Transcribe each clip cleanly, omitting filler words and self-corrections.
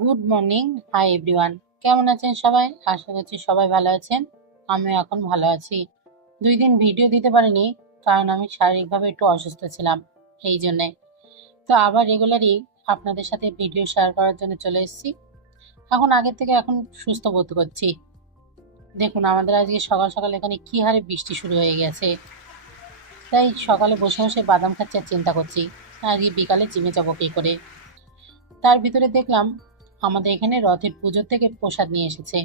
Good morning. Hi everyone, কেমন আছেন সবাই? আশা করছি সবাই ভালো আছেন। আমিও এখন ভালো আছি। 2 দিন ভিডিও দিতে পারিনি, কারণ আমি শারীরিকভাবে একটু অসুস্থ ছিলাম, এই জন্যে। তো আবার রেগুলারই আপনাদের সাথে ভিডিও শেয়ার করার জন্য চলে এসেছি। আগের থেকে এখন সুস্থ বোধ করছি। দেখুন, আমাদের আজকে সকাল সকাল এখানে কী হারে বৃষ্টি শুরু হয়ে গেছে। তাই সকালে বসে বসে বাদাম খাচ্ছি আর চিন্তা করছি আজকে বিকালে জিমে যাবো কী করে। তার ভিতরে দেখলাম আমাদের এখানে রথের পুজোর থেকে প্রসাদ নিয়ে এসেছে,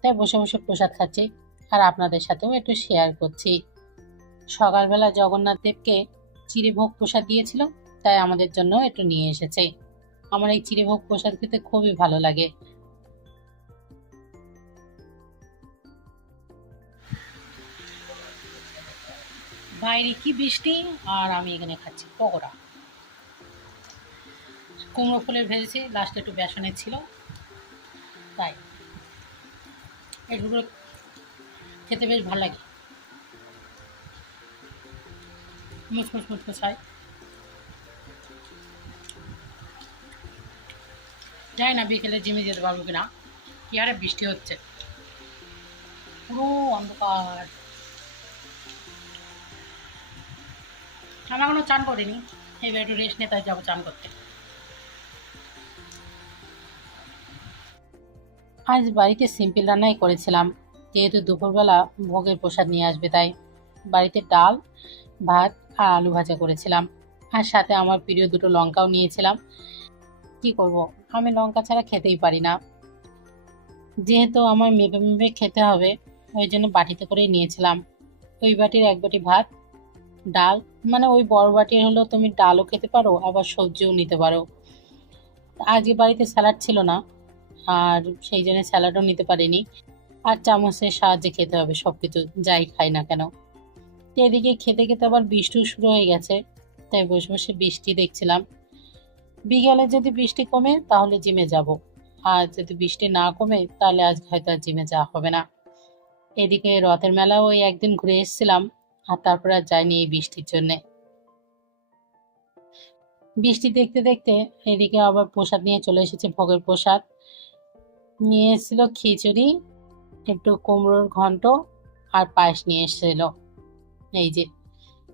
তাই বসে বসে প্রসাদ খাচ্ছি আর আপনাদের সাথেও একটু শেয়ার করছি। সকালবেলা জগন্নাথ দেবকে চিড়েভোগ প্রসাদ দিয়েছিল, তাই আমাদের জন্য একটু নিয়ে এসেছে। আমার এই চিড়েভোগ প্রসাদ খেতে খুবই ভালো লাগে। বাইরে কি বৃষ্টি, আর আমি এখানে খাচ্ছি পকোড়া। কুমড়ো ফুলের ভেজেছি, লাস্টে একটু বেসনের ছিল, তাই এগুলো খেতে বেশ ভালো লাগে। মুচমুচ মুচমুচ হয়। জানি না বিকেলে জিমে যেতে পারবো কিনা, কি আরে বৃষ্টি হচ্ছে, পুরো অন্ধকার। আমি এখনো চান করিনি, এবার একটু রেস্ট নিয়ে তাই যাবো চান করতে। আজ বাড়িতে সিম্পল রান্নাই করেছিলাম, যেহেতু দুপুরবেলা ভোগের প্রসাদ নিয়ে আসবে, তাই বাড়িতে ডাল, ভাত আর আলু ভাজা করেছিলাম। আর সাথে আমার প্রিয় দুটো লঙ্কাও নিয়েছিলাম। কি করব, আমি লঙ্কা ছাড়া খেতেই পারি না। যেহেতু আমার মেপে মেপে খেতে হবে, ওই জন্য বাটিতে করেই নিয়েছিলাম। ওই বাটির 1 বাটি ভাত, ডাল, মানে ওই বড় বাটির হলো তুমি ডালও খেতে পারো আবার সবজিও নিতে পারো। আজকে বাড়িতে স্যালাড ছিল না, আর সেই জন্য স্যালাডও নিতে পারিনি। আর চামচের সাহায্যে খেতে হবে সব কিছু, যাই খাই না কেন। তো এদিকে খেতে খেতে আবার বৃষ্টিও শুরু হয়ে গেছে, তাই বসে বসে বৃষ্টি দেখছিলাম। বিকেলে যদি বৃষ্টি কমে তাহলে জিমে যাব, আর যদি বৃষ্টি না কমে তাহলে আজ হয়তো আর জিমে যাওয়া হবে না। এদিকে রথের মেলাও ওই একদিন ঘুরে এসেছিলাম, আর তারপর আর যাইনি এই বৃষ্টির জন্যে। বৃষ্টি দেখতে দেখতে এদিকে আবার প্রসাদ নিয়ে চলে এসেছে, ভোগের প্রসাদ নিয়ে এসেছিল, খিচুড়ি, একটু কুমড়োর ঘন্ট আর পায়েস নিয়ে এসেছিল। এই যে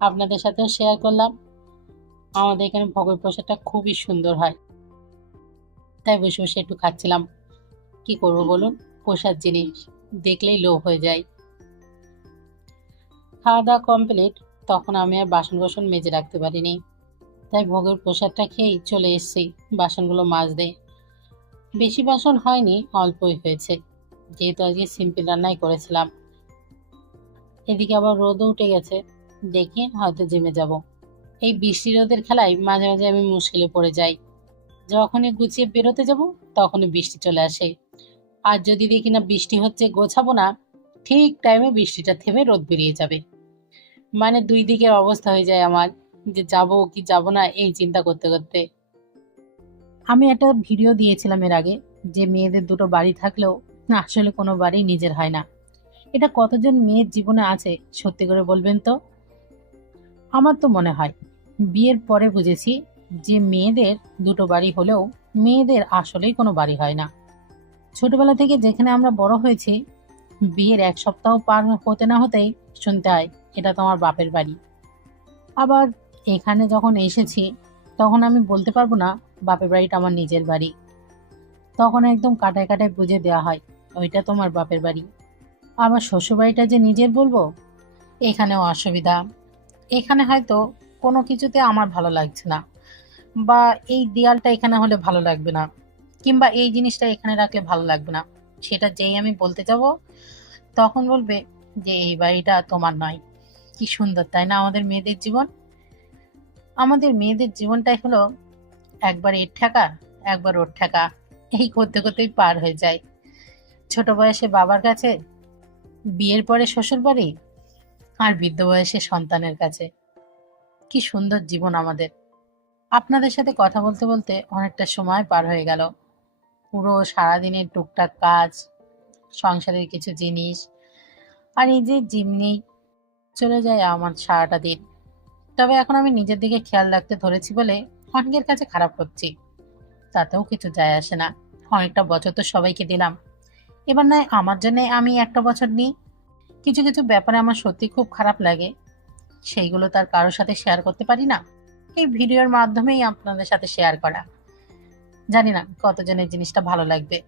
আপনাদের সাথেও শেয়ার করলাম। আমাদের এখানে ভোগের প্রসাদটা খুবই সুন্দর হয়, তাই বসে বসে একটু খাচ্ছিলাম। কি করবো বলুন, প্রসাদ জিনিস দেখলেই লোভ হয়ে যায়। খাওয়া দাওয়া কমপ্লিট, তখন আমি আর বাসন কোসন মেজে রাখতে পারিনি, তাই ভোগের প্রসাদটা খেয়েই চলে এসেছি বাসনগুলো মাজতে। বেশি বাসন হয়নি, অল্পই হয়েছে, যেহেতু আজকে সিম্পল রান্নাই করেছিলাম। এদিকে আবার রোদও উঠে গেছে, দেখি হয়তো জিমে যাব। এই বৃষ্টি রোদের খেলায় মাঝে মাঝে আমি মুশকিলে পড়ে যাই। যখনই গুছিয়ে বেরোতে যাব তখনই বৃষ্টি চলে আসে। আর যদি দেখি না বৃষ্টি হচ্ছে, গোছাবো না, ঠিক টাইমে বৃষ্টিটা থেমে রোদ বেরিয়ে যাবে। মানে 2 দিকের অবস্থা হয়ে যায় আমার, যে যাব কি যাব না এই চিন্তা করতে করতে। আমি একটা ভিডিও দিয়েছিলাম এর আগে, যে মেয়েদের দুটো বাড়ি থাকলেও আসলে কোনো বাড়ি নিজের হয় না। এটা কতজন মেয়ের জীবনে আছে সত্যি করে বলবেন তো? আমার তো মনে হয় বিয়ের পরে বুঝেছি যে মেয়েদের দুটো বাড়ি হলেও মেয়েদের আসলেই কোনো বাড়ি হয় না। ছোটবেলা থেকে যেখানে আমরা বড় হয়েছি, বিয়ের 1 সপ্তাহ পার হতে না হতেই শুনতে হয় এটা তোমার বাপের বাড়ি। আবার এখানে যখন এসেছি, তখন আমি বলতে পারবো না বাপের বাড়িটা আমার নিজের বাড়ি। তখন একদম কাটায় কাটায় বুঝে দেওয়া হয় ওইটা তোমার বাপের বাড়ি। আবার শ্বশুরবাড়িটা যে নিজের বলবো, এখানেও অসুবিধা। এখানে হয়তো কোনো কিছুতে আমার ভালো লাগছে না, বা এই দেয়ালটা এখানে হলে ভালো লাগবে না, কিংবা এই জিনিসটা এখানে রাখলে ভালো লাগবে না, সেটা যেই আমি বলতে যাব তখন বলবে যে এই বাড়িটা তোমার নয়। কি সুন্দর তাই না আমাদের মেয়েদের জীবন? আমাদের মেয়েদের জীবনটাই হলো একবার এর ঠেকা, একবার ওর ঠেকা, এই করতে করতেই পার হয়ে যায়। ছোট বয়সে বাবার কাছে, বিয়ের পরে শ্বশুর বাড়ি, আর বৃদ্ধ বয়সে সন্তানের কাছে। কি সুন্দর জীবন আমাদের। আপনাদের সাথে কথা বলতে বলতে অনেকটা সময় পার হয়ে গেল। পুরো সারাদিনের টুকটাক কাজ, সংসারের কিছু জিনিস, আর এই যে জিম নেই, চলে যায় আমার সারাটা দিন। তবে এখন আমি নিজের দিকে খেয়াল রাখতে ধরেছি বলে অনেকের কাছে খারাপ হচ্ছি, তাতেও কিছু যায় আসে না। অনেকটা বছর তো সবাইকে দিলাম, এবার নয় আমার জন্য আমি একটা বছর নিই। কিছু কিছু ব্যাপারে আমার সত্যি খুব খারাপ লাগে, সেইগুলো তার কারোর সাথে শেয়ার করতে পারি না। এই ভিডিওর মাধ্যমেই আপনাদের সাথে শেয়ার করা। জানি না কতজনের জিনিসটা ভালো লাগবে,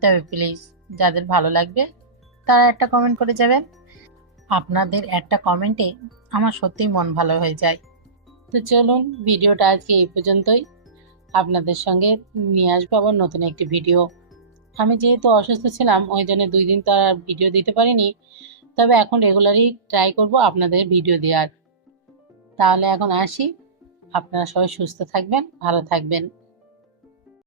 তবে প্লিজ যাদের ভালো লাগবে তারা একটা কমেন্ট করে যাবেন। আপনাদের একটা কমেন্টে আমার সত্যিই মন ভালো হয়ে যায়। তো চলুন, ভিডিওটা আজকে এই পর্যন্তই। আপনাদের সঙ্গে নিয়ে আসবো আবার নতুন একটি ভিডিও। আমি যেহেতু অসুস্থ ছিলাম ওই জন্য 2 দিন তো আর ভিডিও দিতে পারিনি, তবে এখন রেগুলারই ট্রাই করব আপনাদের ভিডিও দেওয়ার। তাহলে এখন আসি, আপনারা সবাই সুস্থ থাকবেন, ভালো থাকবেন।